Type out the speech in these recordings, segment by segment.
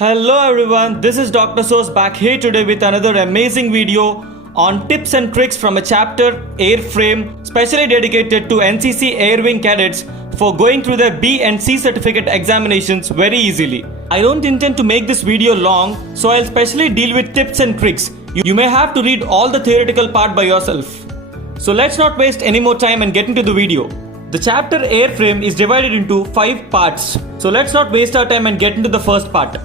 Hello everyone, this is Dr.Source back here today with another amazing video on tips and tricks from a chapter Airframe specially dedicated to Ncc Airwing cadets for going through their B and C certificate examinations very easily. I don't intend to make this video long, so I'll specially deal with tips and tricks. You may have to read all the theoretical part by yourself. So let's not waste any more time and get into the video. The chapter Airframe is divided into 5 parts. So let's not waste our time and get into the first part.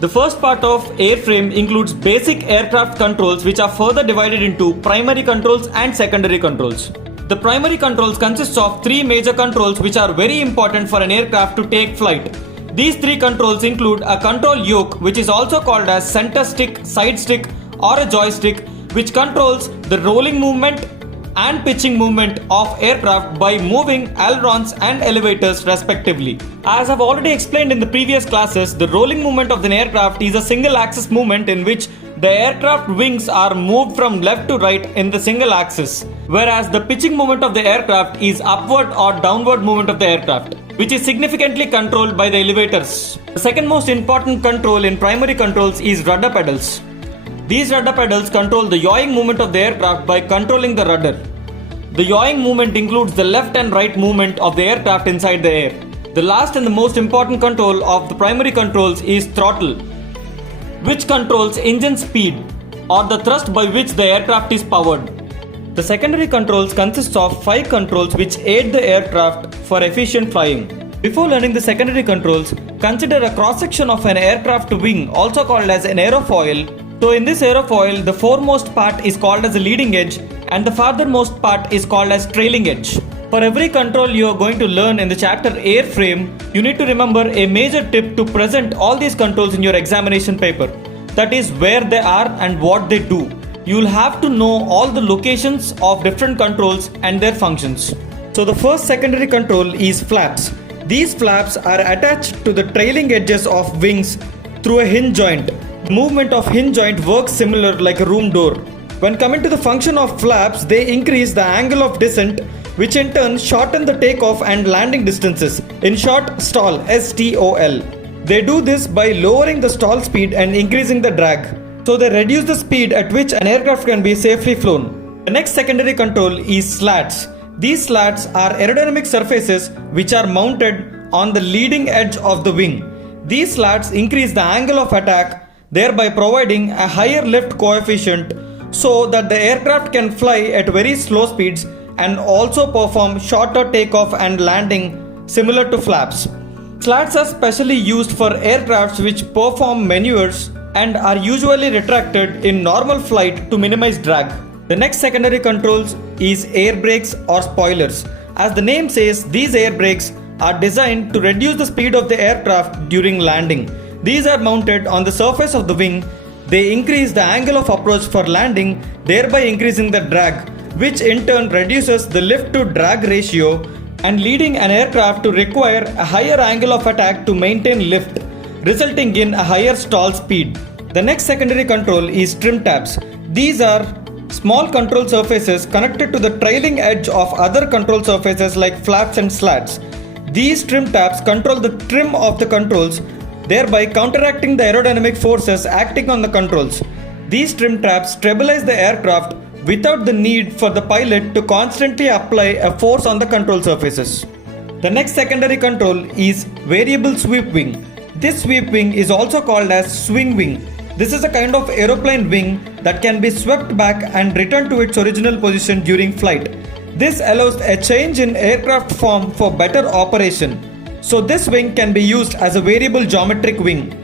The first part of Airframe includes basic aircraft controls, which are further divided into primary controls and secondary controls. The primary controls consists of 3 major controls which are very important for an aircraft to take flight. These 3 controls include a control yoke, which is also called as center stick, side stick or a joystick, which controls the rolling movement and pitching movement of aircraft by moving ailerons and elevators respectively. As I've already explained in the previous classes, the rolling movement of an aircraft is a single axis movement in which the aircraft wings are moved from left to right in the single axis, whereas the pitching movement of the aircraft is upward or downward movement of the aircraft, which is significantly controlled by the elevators. The second most important control in primary controls is rudder pedals. These rudder pedals control the yawing movement of the aircraft by controlling the rudder. The yawing movement includes the left and right movement of the aircraft inside the air. The last and the most important control of the primary controls is throttle, which controls engine speed or the thrust by which the aircraft is powered. The secondary controls consists of 5 controls which aid the aircraft for efficient flying. Before learning the secondary controls, consider a cross-section of an aircraft wing, also called as an aerofoil. So in this aerofoil, the foremost part is called as a leading edge and the farthermost part is called as trailing edge. For every control you are going to learn in the chapter Airframe, you need to remember a major tip to present all these controls in your examination paper. That is where they are and what they do. You will have to know all the locations of different controls and their functions. So the first secondary control is flaps. These flaps are attached to the trailing edges of wings through a hinge joint. The movement of hinge joint works similar like a room door. When coming to the function of flaps, they increase the angle of descent, which in turn shorten the takeoff and landing distances. In short, stall, S-T-O-L. They do this by lowering the stall speed and increasing the drag. So they reduce the speed at which an aircraft can be safely flown. The next secondary control is slats. These slats are aerodynamic surfaces which are mounted on the leading edge of the wing. These slats increase the angle of attack, thereby providing a higher lift coefficient so that the aircraft can fly at very slow speeds and also perform shorter takeoff and landing similar to flaps. Slats are specially used for aircrafts which perform maneuvers and are usually retracted in normal flight to minimize drag. The next secondary controls is air brakes or spoilers. As the name says, these air brakes are designed to reduce the speed of the aircraft during landing. These are mounted on the surface of the wing. They increase the angle of approach for landing, thereby increasing the drag, which in turn reduces the lift to drag ratio and leading an aircraft to require a higher angle of attack to maintain lift, resulting in a higher stall speed. The next secondary control is trim tabs. These are small control surfaces connected to the trailing edge of other control surfaces like flaps and slats. These trim tabs control the trim of the controls, thereby counteracting the aerodynamic forces acting on the controls. These trim tabs stabilize the aircraft without the need for the pilot to constantly apply a force on the control surfaces. The next secondary control is variable sweep wing. This sweep wing is also called as swing wing. This is a kind of aeroplane wing that can be swept back and returned to its original position during flight. This allows a change in aircraft form for better operation. So this wing can be used as a variable geometric wing.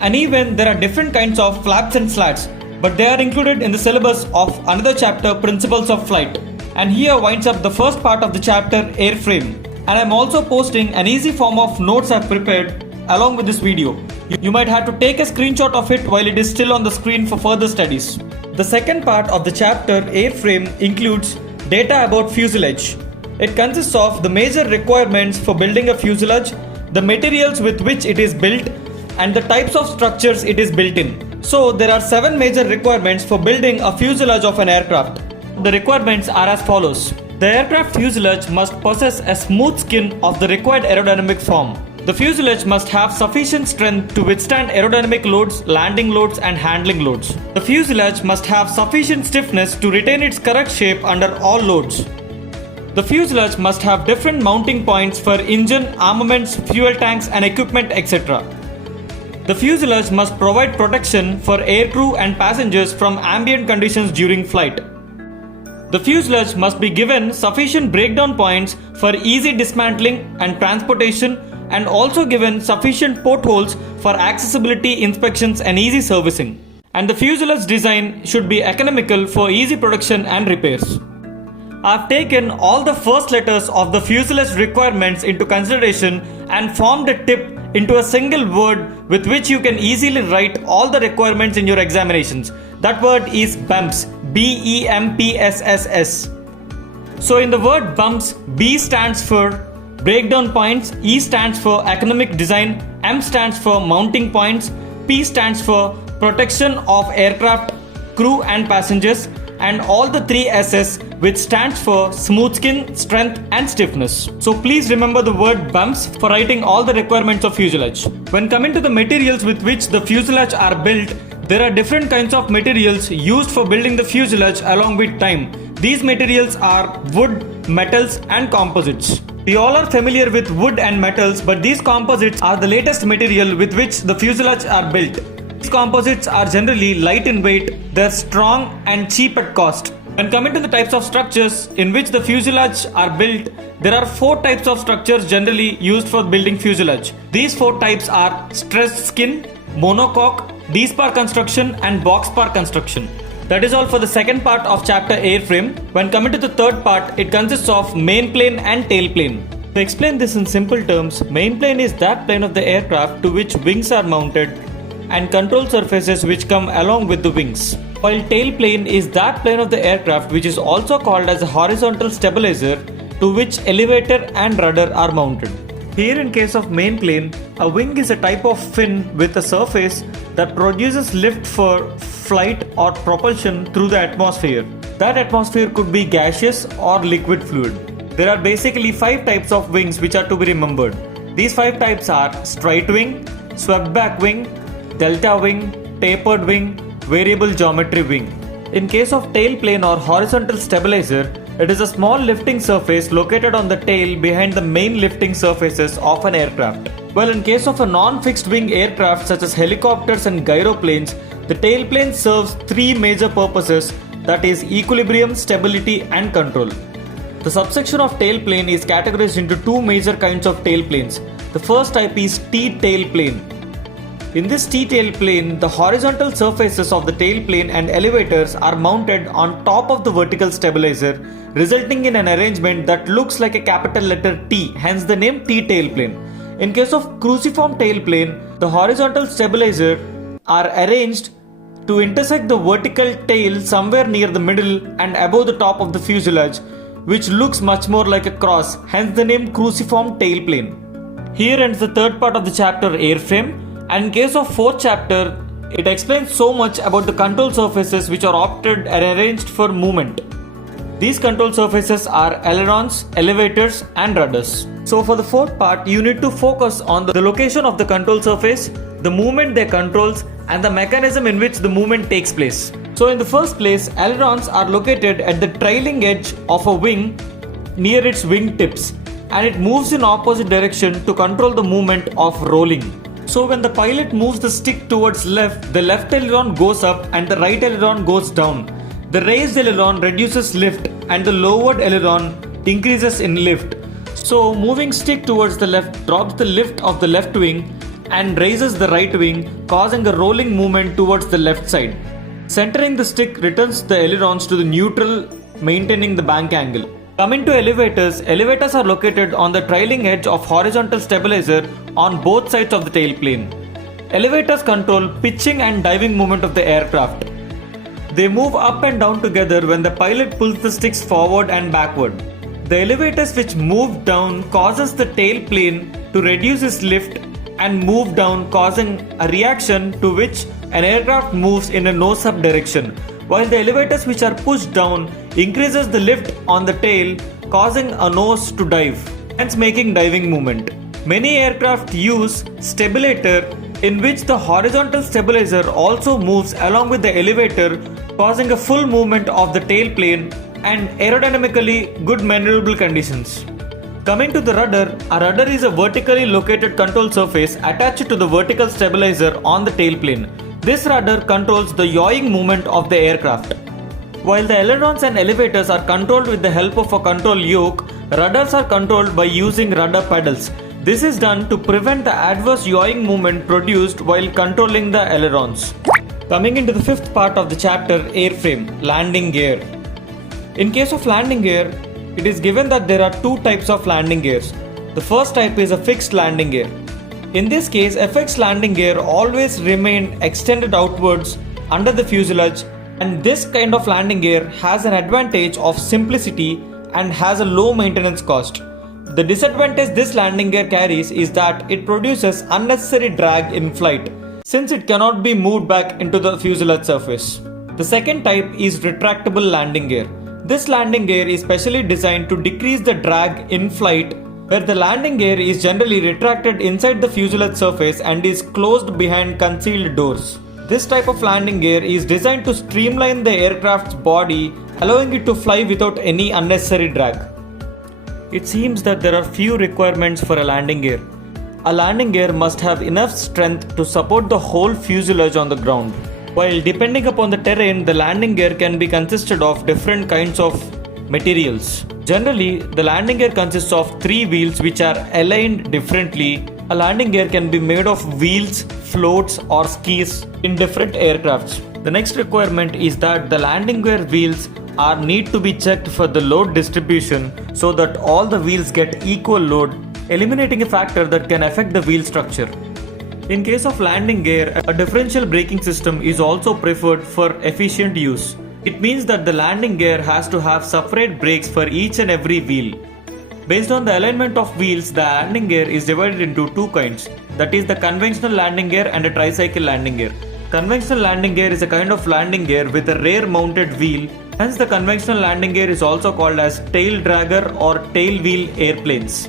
And even there are different kinds of flaps and slats, but they are included in the syllabus of another chapter, Principles of Flight. And here winds up the first part of the chapter, Airframe. And I'm also posting an easy form of notes I've prepared along with this video. You might have to take a screenshot of it while it is still on the screen for further studies. The second part of the chapter, Airframe, includes data about fuselage. It consists of the major requirements for building a fuselage, the materials with which it is built, and the types of structures it is built in. So there are 7 major requirements for building a fuselage of an aircraft. The requirements are as follows. The aircraft fuselage must possess a smooth skin of the required aerodynamic form. The fuselage must have sufficient strength to withstand aerodynamic loads, landing loads and handling loads. The fuselage must have sufficient stiffness to retain its correct shape under all loads. The fuselage must have different mounting points for engine, armaments, fuel tanks and equipment, etc. The fuselage must provide protection for aircrew and passengers from ambient conditions during flight. The fuselage must be given sufficient breakdown points for easy dismantling and transportation, and also given sufficient portholes for accessibility, inspections and easy servicing. And the fuselage design should be economical for easy production and repairs. I've taken all the first letters of the fuselage requirements into consideration and formed a tip into a single word with which you can easily write all the requirements in your examinations. That word is BEMPS. BEMPSSS. So in the word BEMPS, B stands for breakdown points, E stands for economic design, M stands for mounting points, P stands for protection of aircraft, crew and passengers, and all the three S's, which stands for smooth skin, strength and stiffness. So please remember the word BEMPS for writing all the requirements of fuselage. When coming to the materials with which the fuselage are built, there are different kinds of materials used for building the fuselage along with time. These materials are wood, metals and composites. We all are familiar with wood and metals, but these composites are the latest material with which the fuselage are built. These composites are generally light in weight, they are strong and cheap at cost. When coming to the types of structures in which the fuselage are built, there are 4 types of structures generally used for building fuselage. These 4 types are stressed skin, monocoque, D-spar construction and box spar construction. That is all for the second part of chapter Airframe. When coming to the third part, it consists of main plane and tail plane. To explain this in simple terms, main plane is that plane of the aircraft to which wings are mounted and control surfaces which come along with the wings. While tail plane is that plane of the aircraft which is also called as a horizontal stabilizer to which elevator and rudder are mounted. Here in case of main plane, a wing is a type of fin with a surface that produces lift for flight or propulsion through the atmosphere. That atmosphere could be gaseous or liquid fluid. There are basically 5 types of wings which are to be remembered. These 5 types are straight wing, swept back wing, delta wing, tapered wing, variable geometry wing. In case of tail plane or horizontal stabilizer, it is a small lifting surface located on the tail behind the main lifting surfaces of an aircraft. Well, in case of a non-fixed wing aircraft such as helicopters and gyroplanes, the tail plane serves 3 major purposes, that is equilibrium, stability and control. The subsection of tail plane is categorized into 2 major kinds of tail planes. The first type is T-tail plane. In this T-tail plane, the horizontal surfaces of the tail plane and elevators are mounted on top of the vertical stabilizer, resulting in an arrangement that looks like a capital letter T, hence the name T-tail plane. In case of cruciform tail plane, the horizontal stabilizer are arranged to intersect the vertical tail somewhere near the middle and above the top of the fuselage, which looks much more like a cross, hence the name cruciform tail plane. Here ends the third part of the chapter Airframe. And in case of 4th chapter, it explains so much about the control surfaces which are opted and arranged for movement. These control surfaces are ailerons, elevators and rudders. So for the 4th part, you need to focus on the location of the control surface, the movement they controls and the mechanism in which the movement takes place. So in the first place, ailerons are located at the trailing edge of a wing near its wing tips, and it moves in opposite direction to control the movement of rolling. So when the pilot moves the stick towards left, the left aileron goes up and the right aileron goes down. The raised aileron reduces lift and the lowered aileron increases in lift. So moving stick towards the left drops the lift of the left wing and raises the right wing, causing a rolling movement towards the left side. Centering the stick returns the ailerons to the neutral, maintaining the bank angle. Coming to elevators, elevators are located on the trailing edge of horizontal stabilizer on both sides of the tail plane. Elevators control pitching and diving movement of the aircraft. They move up and down together when the pilot pulls the sticks forward and backward. The elevators which move down causes the tail plane to reduce its lift and move down, causing a reaction to which an aircraft moves in a nose-up direction, while the elevators which are pushed down increases the lift on the tail, causing a nose to dive, hence making diving movement. Many aircraft use stabilator, in which the horizontal stabilizer also moves along with the elevator, causing a full movement of the tail plane and aerodynamically good maneuverable conditions. Coming to the rudder, a rudder is a vertically located control surface attached to the vertical stabilizer on the tail plane. This rudder controls the yawing movement of the aircraft. While the ailerons and elevators are controlled with the help of a control yoke, rudders are controlled by using rudder pedals. This is done to prevent the adverse yawing movement produced while controlling the ailerons. Coming into the fifth part of the chapter, airframe, landing gear. In case of landing gear, it is given that there are two types of landing gears. The first type is a fixed landing gear. In this case, a fixed landing gear always remain extended outwards under the fuselage, and this kind of landing gear has an advantage of simplicity and has a low maintenance cost. The disadvantage this landing gear carries is that it produces unnecessary drag in flight, since it cannot be moved back into the fuselage surface. The second type is retractable landing gear. This landing gear is specially designed to decrease the drag in flight, where the landing gear is generally retracted inside the fuselage surface and is closed behind concealed doors. This type of landing gear is designed to streamline the aircraft's body, allowing it to fly without any unnecessary drag. It seems that there are few requirements for a landing gear. A landing gear must have enough strength to support the whole fuselage on the ground. While depending upon the terrain, the landing gear can be consisted of different kinds of materials. Generally, the landing gear consists of 3 wheels which are aligned differently. A landing gear can be made of wheels, floats or skis in different aircrafts. The next requirement is that the landing gear wheels need to be checked for the load distribution so that all the wheels get equal load, eliminating a factor that can affect the wheel structure. In case of landing gear, a differential braking system is also preferred for efficient use. It means that the landing gear has to have separate brakes for each and every wheel. Based on the alignment of wheels, the landing gear is divided into 2 kinds, that is the conventional landing gear and a tricycle landing gear. Conventional landing gear is a kind of landing gear with a rear mounted wheel, hence the conventional landing gear is also called as tail dragger or tail wheel airplanes.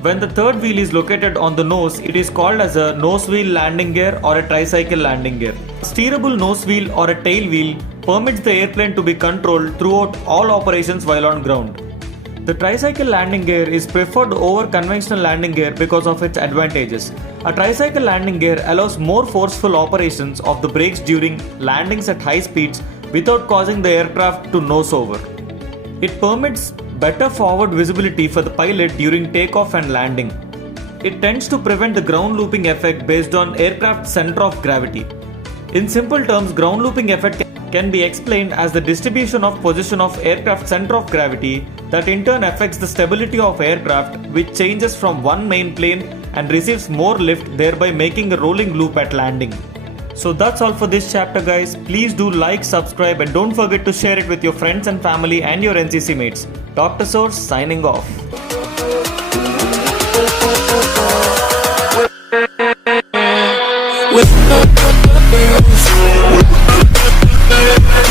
When the third wheel is located on the nose, it is called as a nose wheel landing gear or a tricycle landing gear. A steerable nose wheel or a tail wheel permits the airplane to be controlled throughout all operations while on ground. The tricycle landing gear is preferred over conventional landing gear because of its advantages. A tricycle landing gear allows more forceful operations of the brakes during landings at high speeds without causing the aircraft to nose over. It permits better forward visibility for the pilot during takeoff and landing. It tends to prevent the ground looping effect based on aircraft's center of gravity. In simple terms, ground looping effect can be explained as the distribution of position of aircraft's center of gravity that in turn affects the stability of aircraft, which changes from one main plane and receives more lift, thereby making a rolling loop at landing. So that's all for this chapter, guys. Please do like, subscribe and don't forget to share it with your friends and family and your NCC mates. Dr. Source signing off.